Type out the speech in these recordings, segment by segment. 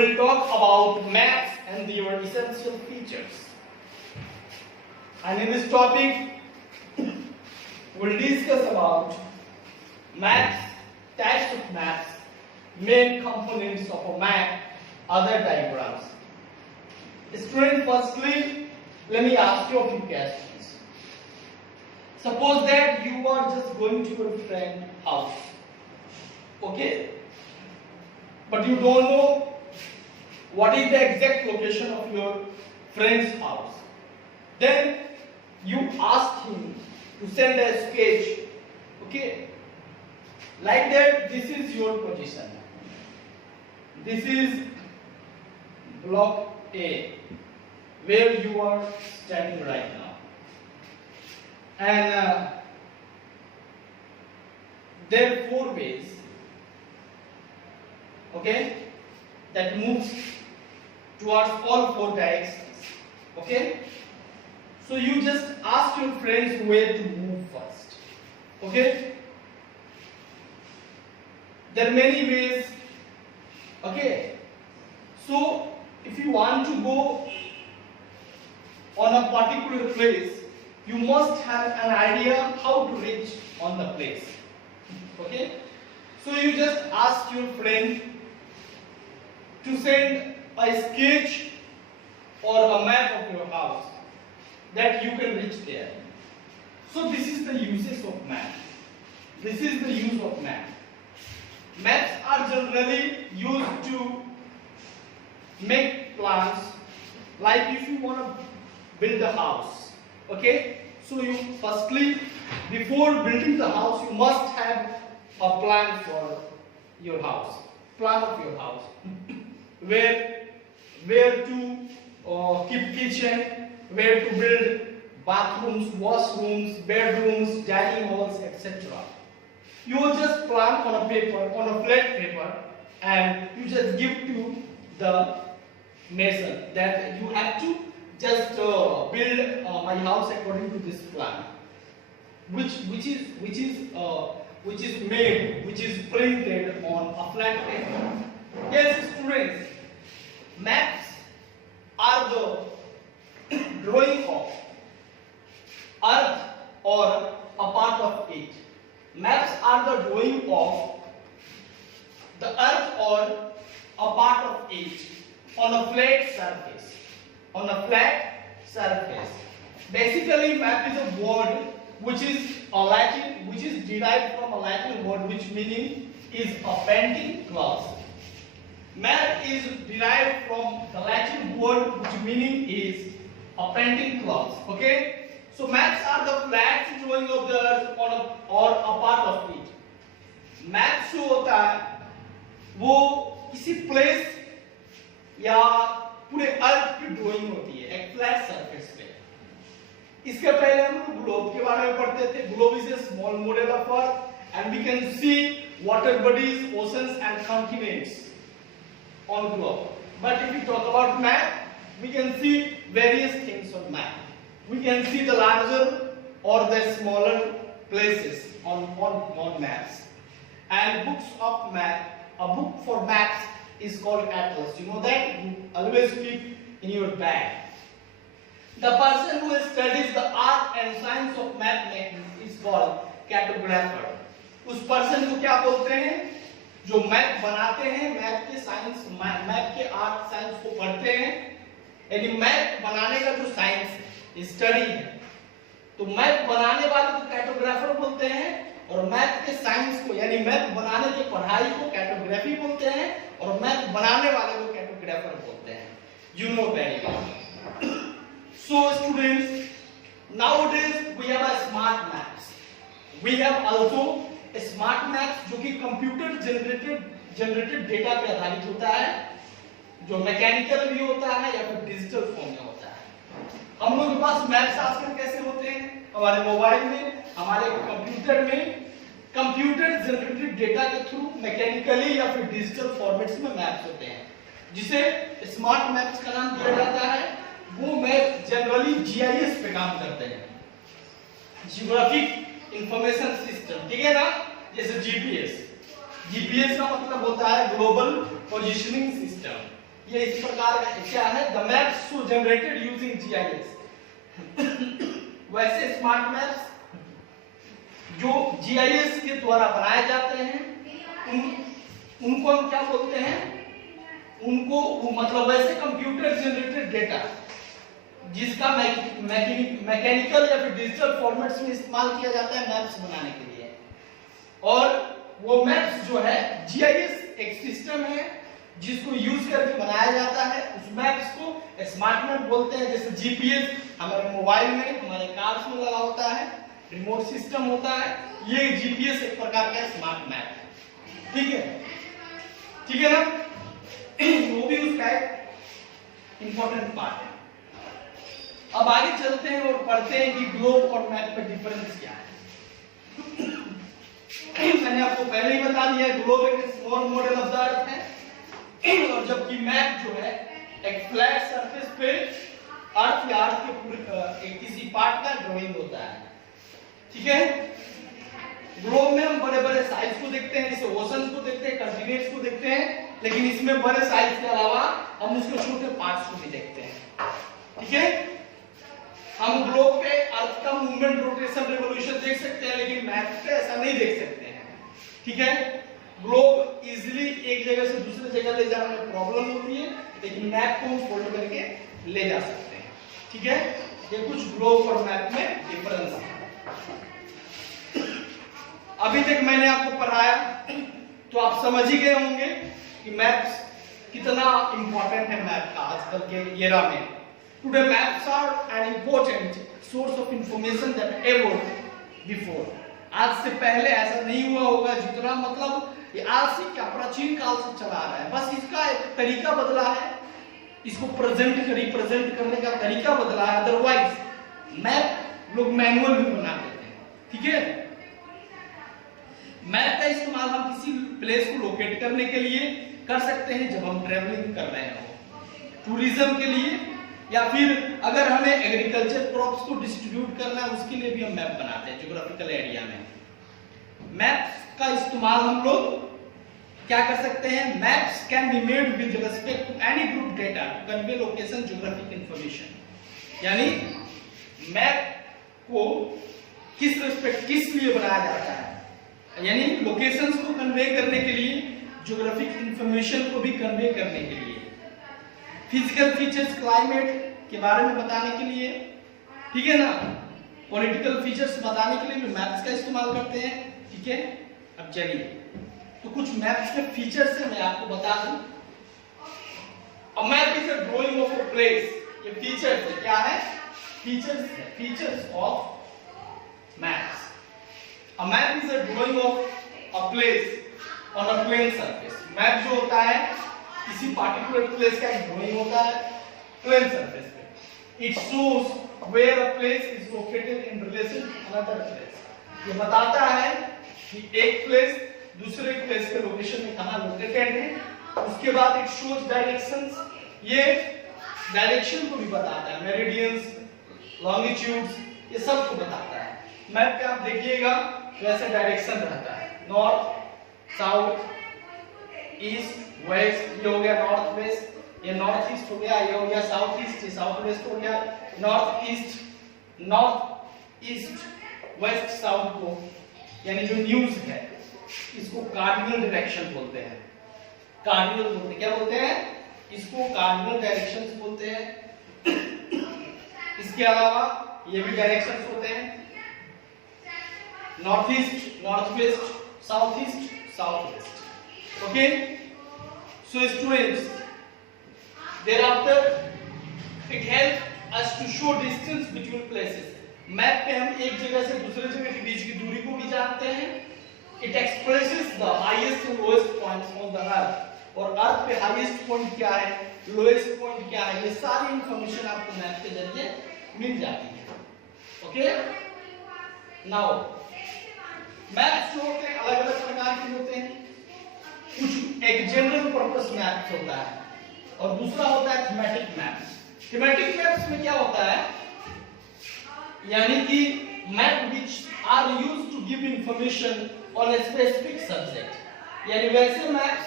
will talk about maps and their essential features. And in this topic, we'll discuss about maps, types of maps, main components of a map, other diagrams. Student, firstly, let me ask you a few questions. Suppose that you are just going to your friend's house, okay? But you don't know what is the exact location of your friend's house. Then you ask him to send a sketch, okay? Like that, this is your position. This is block A, where you are standing right now. And there are 4 ways, okay, that moves towards all 4 directions, okay? So you just ask your friends where to move first, okay? There are many ways, okay? So if you want to go on a particular place, you must have an idea how to reach on the place, okay? So you just ask your friend to send a sketch or a map of your house that you can reach there. So this is the uses of map. This is the use of map. Maps are generally used to make plans, like if you want to build a house, okay? So you firstly, before building the house, you must have a plan for your house, plan of your house. where to keep kitchen, where to build bathrooms, washrooms, bedrooms, dining halls, etc. You will just plan on a paper, on a flat paper, and you just give to the mason that you have to just build my house according to this plan, which is made, which is printed on a flat paper. Yes, students, maps are the drawing of earth or a part of it. Maps are the drawing of the earth or a part of it on a flat surface. On a flat surface. Basically, map is a word which is derived from a Latin word which meaning is a painting clause. Map is derived from the Latin word which meaning is a painting clause. Okay? So maps are the flat drawing of the earth or a part of it. Map जो होता है वो किसी place या पूरे अर्थ की drawing होती है एक फ्लैट सरफेस पे। इसके पहले हम लोग ग्लोब के बारे में पढ़ते थे। Globe is a small model of earth and we can see water bodies, oceans and continents on globe. But if we talk about map, we can see various things on map. We can see the larger or the smaller places on maps. And books of map, a book for maps is called atlas. You know that? You always keep in your bag. The person who studies the art and science of map making is called cartographer. उस person को क्या बोलते हैं? जो map बनाते हैं, map के science, map के आर्ट साइंस को पढ़ते हैं, यानी मैप बनाने का जो साइंस स्टडी है, तो मैप बनाने वाले को कार्टोग्राफर बोलते हैं और मैप के साइंस को यानी मैप बनाने की पढ़ाई को कार्टोग्राफी बोलते हैं और मैप बनाने वाले को कार्टोग्राफर बोलते हैं। You know very well. So students, nowadays we have a smart maps. We have also smart maps जो कि कंप्यूटर जनरेटेड डेटा पे आधारित होता है, जो मैकेनिकल भी होता है या फिर डिजिटल फॉर्म में होता है। हम लोग के पास मैप्स आजकल कैसे होते हैं? हमारे मोबाइल में, हमारे कंप्यूटर में, कंप्यूटर जनरेटेड डेटा के थ्रू मैकेनिकली या फिर डिजिटल फॉर्मेट्स में मैप्स होते हैं, जिसे स्मार्ट मैप्स का नाम दिया जाता है। वो मैप जनरली जीआईएस पे काम करते हैं, जियोग्राफिक इंफॉर्मेशन सिस्टम, ठीक है ना? जैसे जीपीएस। जीपीएस का मतलब होता है ग्लोबल पोजीशनिंग सिस्टम। ये इस प्रकार का क्या है, the maps show generated using GIS. वैसे स्मार्ट मैप्स जो जीआईएस के द्वारा बनाए जाते हैं उनको हम क्या बोलते हैं, उनको मतलब वैसे कंप्यूटर जनरेटेड डेटा जिसका मैकेनिकल या फिर डिजिटल फॉर्मेट्स में इस्तेमाल किया जाता है मैप्स बनाने के लिए। और वो मैप्स जो है जीआईएस एक सिस्टम है जिसको यूज करके बनाया जाता है। उस मैप्स को स्मार्ट मैप बोलते हैं। जैसे जीपीएस हमारे मोबाइल में, हमारे कार्स में लगा होता है, रिमोट सिस्टम होता है, ये जीपीएस एक प्रकार का स्मार्ट मैप है। ठीक है, ठीक है ना, वो भी उसका एक इंपॉर्टेंट पार्ट है। अब आगे चलते हैं और पढ़ते हैं कि ग्लोब और मैप का डिफरेंस क्या है। मैंने आपको पहले ही बता दिया, ग्लोब एक small model of the earth है और जबकि मैप जो है एक फ्लैट सरफेस पे अर्थ या अर्थ के पूरे किसी पार्ट का ड्राइंग होता है। ठीक है, ग्लोब में हम बड़े बड़े साइज को देखते हैं, जैसे ओशंस को देखते हैं, कॉन्टिनेंट्स को देखते हैं, लेकिन इसमें बड़े साइज के अलावा हम उसके छोटे पार्ट्स को भी देखते हैं। ठीक है, हम ग्लोब पे अर्थ का मूवमेंट, रोटेशन, रिवोल्यूशन देख सकते हैं, लेकिन मैप पे ऐसा नहीं देख सकते हैं। ठीक है, ग्लोब इजीली एक जगह से दूसरे जगह ले जाने में प्रॉब्लम होती है, लेकिन मैप को हम फोल्ड करके ले जा सकते हैं। ठीक है, ये कुछ ग्लोब और मैप में डिफरेंस है। अभी तक मैंने आपको पढ़ाया तो आप समझ ही गए होंगे कि मैप्स कितना इंपॉर्टेंट है मैप का आजकल के एरा में। Today maps are an important source of information that ever before. आज से पहले ऐसा नहीं हुआ होगा जितना, मतलब ये आज से क्या प्राचीन काल से चला आ रहा है, बस इसका एक तरीका बदला है, इसको रिप्रेजेंट करने का तरीका बदला है। अदरवाइज मैप लोग मैनुअल भी बना देते हैं। ठीक है, मैप का इस्तेमाल हम किसी प्लेस को लोकेट करने के लिए कर सकते हैं जब हम ट्रेवलिंग कर रहे हो, टूरिज्म के लिए, या फिर अगर हमें एग्रीकल्चर क्रॉप्स को डिस्ट्रीब्यूट करना है उसके लिए भी हम मैप बनाते हैं ज्योग्राफिकल एरिया में। मैप्स का इस्तेमाल हम लोग क्या कर सकते हैं, maps can be made with respect to any group data to convey location geographic information. यानी मैप को किस लिए बनाया जाता है, यानी लोकेशंस को कन्वे करने के लिए, ज्योग्राफिक इंफॉर्मेशन को भी कन्वे करने के लिए, फिजिकल फीचर्स, क्लाइमेट के बारे में बताने के लिए, ठीक है ना, पॉलिटिकल फीचर्स बताने के लिए भी मैप्स का इस्तेमाल करते हैं। ठीक है, अब चलिए तो कुछ मैप्स के फीचर्स से मैं आपको बता दूं। A map is a drawing of a place. ये फीचर्स है, क्या है, features of maps. A map is a drawing of a place on a plane surface. Map जो होता है किसी पार्टिकुलर प्लेस का एक ड्राइंग होता है प्लेन सरफेस पे। It shows where a place is located in relation to another place. ये बताता है कि एक प्लेस दूसरे प्लेस के लोकेशन में कहां लोकेटेड है। उसके बाद इट शोज डायरेक्शंस। ये डायरेक्शन को भी बताता है, मेरिडियंस, लॉन्गिट्यूड्स, ये सब को बताता है। मैप पे आप देखिएगा वैसे डायरेक्शन रहता है, नॉर्थ, साउथ, ईस्ट, वेस्ट। ये हो गया नॉर्थ वेस्ट, ये नॉर्थ ईस्ट हो गया, ये हो गया साउथ ईस्ट, ये साउथ वेस्ट हो गया। नॉर्थ ईस्ट वेस्ट साउथ को, यानी जो न्यूज है इसको कार्डिनल डायरेक्शन बोलते हैं। कार्डिनल बोलते हैं, क्या बोलते हैं, इसको कार्डिनल डायरेक्शंस बोलते हैं। इसके अलावा ये भी डायरेक्शंस होते हैं, north east, north west, south east, south west. Okay, so students, thereafter it helps us to show distance between places. Map पे हम एक जगह से दूसरे जगह के बीच की दूरी को भी जानते हैं। It expresses the highest and lowest points on the earth। और अर्थ पे हाईएस्ट पॉइंट क्या है, लोएस्ट पॉइंट क्या है, ये सारी इंफॉर्मेशन आपको मैप के जरिए मिल जाती है। ओके, नाउ मैप्स जो होते हैं अलग अलग प्रकार के होते हैं। कुछ एक जनरल पर्पस मैप्स होता है और दूसरा होता है थीमेटिक मैप्स। थीमेटिक मैप्स में क्या होता है, यानी कि map which are used to give information on a specific subject. यानी वैसे मैप्स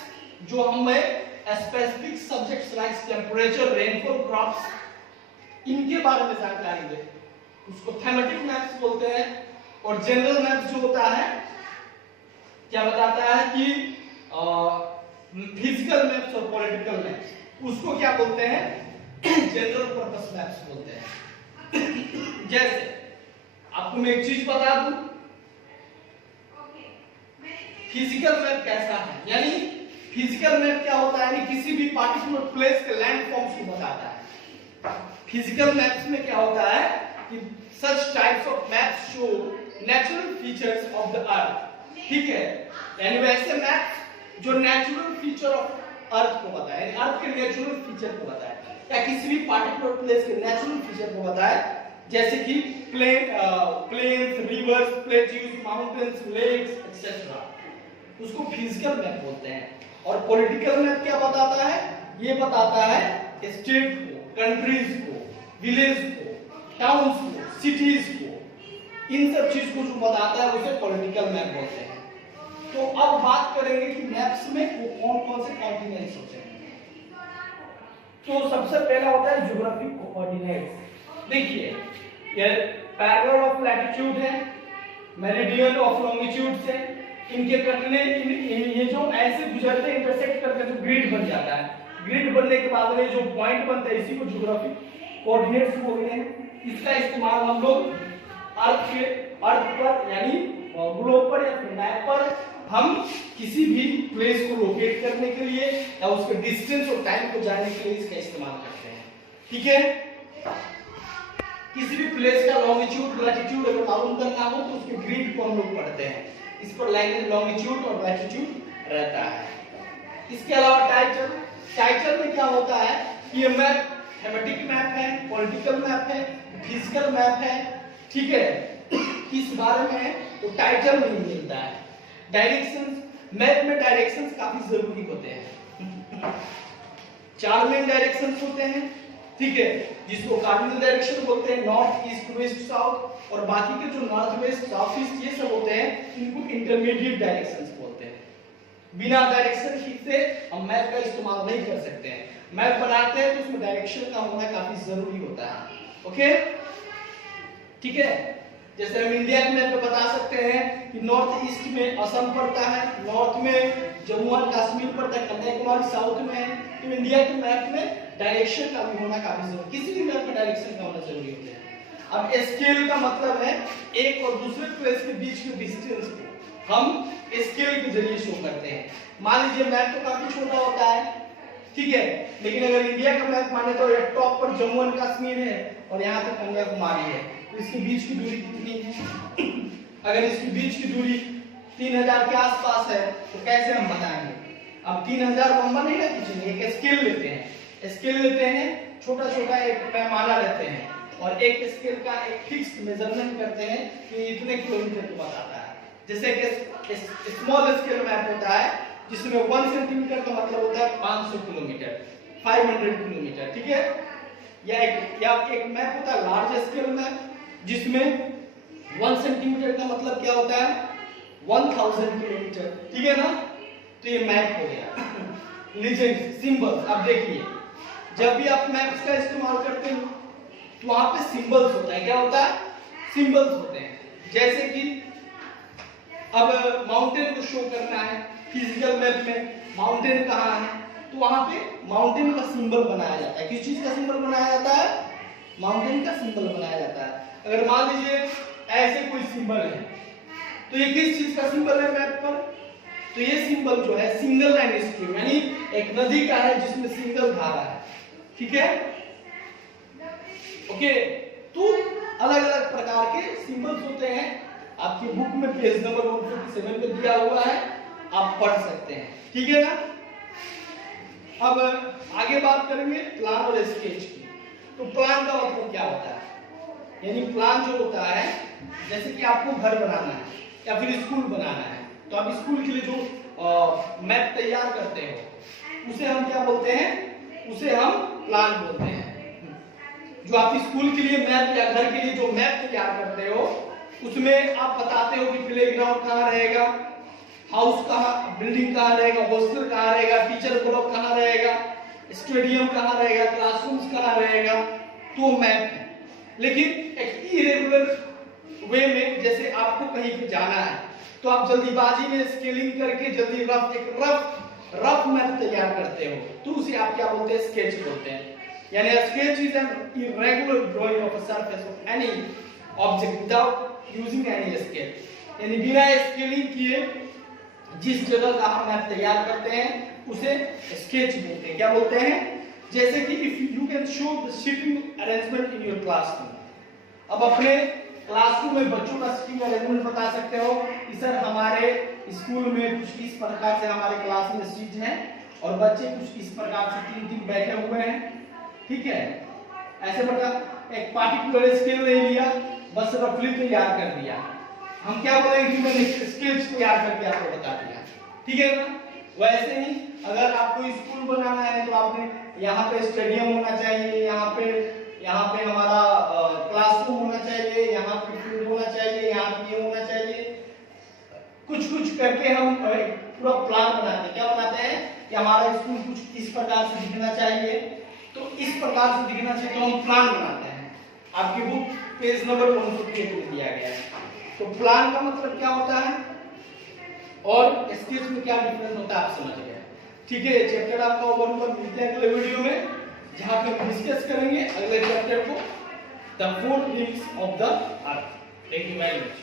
जो हमें specific subjects like temperature, rainfall, crops, इनके बारे में जानकारी दे, उसको थेमेटिक मैप्स बोलते हैं। और जनरल मैप्स जो होता है क्या बताता है कि फिजिकल मैप्स और पॉलिटिकल मैप्स, उसको क्या बोलते हैं, जनरल पर्पस मैप्स बोलते हैं। जैसे आपको मैं एक चीज बता दूं, फिजिकल मैप कैसा है, यानी फिजिकल मैप क्या होता है, यानी किसी भी पार्टिकुलर प्लेस के लैंड फॉर्म्स को बताता है। फिजिकल मैप्स में क्या होता है कि such types of maps show natural features of the earth, ठीक है, यानी वैसे मैप्स जो नेचुरल फीचर ऑफ अर्थ को बताए, यानी अर्थ के नेचुरल फीचर को बताए या किसी भी पार्टिकुलर प्लेस के नेचुरल फीचर को बताए, जैसे कि plains, rivers, plateaus, mountains, lakes etcetera, उसको फिजिकल मैप बोलते हैं। और पॉलिटिकल मैप क्या बताता है, ये बताता है स्टेट को, कंट्रीज को, विलेज को, टाउन्स को, सिटीज को, इन सब चीज को जो बताता है उसे पॉलिटिकल मैप बोलते हैं। तो अब बात करेंगे कि मैप्स में कौन कौन से कॉन्टिनेंट्स होते हैं। तो सबसे पहला होता है ज्योग्राफिक कोऑर्डिनेट्स। देखिए ये पैरेलल ऑफ लैटिट्यूड है, मेरिडियन ऑफ लॉन्गिट्यूड से, इनके कटने ये जो ऐसे गुजरते हैं, इंटरसेक्ट करके जो ग्रिड बन जाता है, ग्रिड बनने के बाद में जो पॉइंट बनता है इसी को ज्योग्राफिक कोऑर्डिनेट्स बोलते हैं। इसका इस्तेमाल हम लोग अर्थ पर यानी ग्लोब पर या मैप पर हम किसी भी प्लेस को लोकेट करने के लिए या उसके डिस्टेंस और टाइम को जानने के लिए इसका इस्तेमाल करते हैं, ठीक है। किसी भी प्लेस का लॉन्गिट्यूड लैटिट्यूड अगर मालूम करना हो तो उसके ग्रिड को हम लोग पढ़ते हैं, इस पर लॉन्गिट्यूड और लैटिट्यूड रहता है। इसके अलावा टाइटल में क्या होता है कि ये मैप थेमेटिक मैप है, पॉलिटिकल मैप है, फिजिकल मैप है, ठीक है, किस बारे में है तो टाइटल में मिलता है। डायरेक्शंस, मैप में डायरेक्शंस काफी जरूरी होते हैं। 4 मेन डायरेक्शंस होते हैं, ठीक है, जिसको कार्डिनल डायरेक्शन बोलते हैं, नॉर्थ, ईस्ट, वेस्ट, साउथ, और बाकी के जो नॉर्थ, वेस्ट, साउथ, ईस्ट ये सब होते हैं, इनको इंटरमीडिएट डायरेक्शंस बोलते हैं। बिना डायरेक्शन से हम मैप का इस्तेमाल नहीं कर सकते हैं। मैप बनाते हैं तो उसमें डायरेक्शन का होना काफी जरूरी होता है, ओके, ठीक है। जैसे हम इंडिया के मैप पे बता सकते हैं कि नॉर्थ ईस्ट में असम पड़ता है, नॉर्थ में जम्मू और कश्मीर पड़ता है, कन्याकुमारी साउथ में है। तो इंडिया के मैप में डायरेक्शन का भी होना काफी जरूरी, किसी भी मैप में डायरेक्शन का होना जरूरी होता है। अब स्केल का मतलब है एक और दूसरे प्लेस के बीच के डिस्टेंस को हम स्केल के जरिए शो करते हैं। मान लीजिए मैप तो काफी छोटा होता है, ठीक है, लेकिन अगर इंडिया का मैप माने तो टॉप पर जम्मू एंड कश्मीर है और यहाँ पे कन्याकुमारी है, तो इसके बीच की दूरी कितनी है? अगर इसके बीच की दूरी 3000 के आसपास है तो कैसे हम बताएंगे? अब 3000 नंबर नहीं ना खींचेंगे, एक स्केल लेते हैं, स्केल लेते हैं, छोटा छोटा एक पैमाना लेते हैं और एक स्केल का एक फिक्स मेजरमेंट करते हैं कि इतने किलोमीटर को बताता है। जैसे एक स्मॉल स्केल मैप होता है जिसमें 1 सेंटीमीटर का मतलब होता है 500 किलोमीटर, 500 किलोमीटर, ठीक है। या एक मैप होता है लार्ज स्केल मैप जिसमें 1 सेंटीमीटर का मतलब क्या होता है 1000 किलोमीटर, ठीक है ना। तो ये मैप हो गया। लीजेंड सिंबल्स, अब देखिए जब भी आप मैप्स का इस्तेमाल करते हो तो वहां पे सिंबल्स होता है, क्या होता है, सिंबल्स होते हैं। जैसे कि अब माउंटेन को शो करना है फिजिकल मैप में, माउंटेन कहाँ है तो वहां पे माउंटेन का सिंबल बनाया जाता है। किस चीज का सिंबल बनाया जाता है? माउंटेन का सिंबल बनाया जाता है। अगर मान लीजिए ऐसे कोई सिंबल है तो ये किस चीज का सिंबल है मैप पर? तो ये सिंबल जो है सिंगल लाइन स्ट्रीम, यानी एक नदी का है जिसमें सिंगल धारा है, ठीक है, ओके। तो अलग अलग प्रकार के सिंबल्स होते हैं, आपकी बुक में पेज नंबर 157 पे दिया हुआ है, आप पढ़ सकते हैं, ठीक है ना। अब आगे बात करेंगे प्लान और स्केच की। तो प्लान का मतलब क्या होता है? यानी प्लान जो होता है, जैसे कि आपको घर बनाना है या फिर स्कूल बनाना है, तो आप स्कूल के लिए जो मैप तैयार करते हो उसे हम क्या बोलते हैं? उसे हम प्लान बोलते हैं। जो आप स्कूल के लिए मैप या घर के लिए जो मैप तैयार करते हो उसमें आप बताते हो कि प्लेग्राउंड कहाँ रहेगा, हाउस कहाँ, बिल्डिंग कहाँ रहेगा, हॉस्टल कहाँ रहेगा, टीचर ब्लॉक कहाँ रहेगा, स्टेडियम कहाँ रहेगा, क्लासरूम्स कहाँ रहेगा, तो मैप है। लेकिन एक इरेगुलर वे में, जैसे आपको कहीं पे जाना है तो आप जल्दीबाजी में स्केलिंग करके जल्दी एक रफ मैप तैयार करते हो, तो उसे आप क्या बोलते हैं, स्केच बोलते हैं। यानी sketch is an irregular drawing of a surface of any object without using any scale. यानी बिना स्केलिंग किए जिस जगह का हम मैप तैयार करते हैं उसे स्केच बोलते हैं। क्या बोलते हैं? जैसे कि if you can show the seating arrangement in your classroom. अब अपने क्लासरूम में बच्चों का सीटिंग अरेंजमेंट बता सकते हो कि सर हमारे स्कूल में कुछ इस प्रकार से हमारे क्लास में सीट है और बच्चे कुछ इस प्रकार से 3-3 बैठे हुए हैं, ठीक है। ऐसे बता, एक पार्टिकुलर स्केल ले लिया, बस रफली तैयार कर दिया। हम क्या बोलेंगे कि मैंने स्केच तैयार करके आपको बता दिया, ठीक है ना। वैसे ही अगर आपको स्कूल बनाना है तो आपने यहाँ पे स्टेडियम होना चाहिए, यहाँ पे हमारा क्लासरूम होना चाहिए, यहाँ पे फील्ड होना चाहिए, यहाँ पे ये होना चाहिए। कुछ करके हम पूरा प्लान बनाते हैं। क्या बनाते हैं कि हमारा स्कूल कुछ इस प्रकार से दिखना चाहिए, तो इस प्रकार से दिखना चाहिए तो हम प्लान बनाते हैं। आपकी बुक पेज नंबर 158 में दिया गया है। तो प्लान का मतलब क्या होता है और स्केच में क्या डिफरेंस होता है, आप समझ गए, ठीक है। चैप्टर आपका ओवर पर मिलते हैं अगले वीडियो में, जहां पे हम डिस्कस करेंगे अगले चैप्टर को, the 4 limbs of the earth. Thank you very much.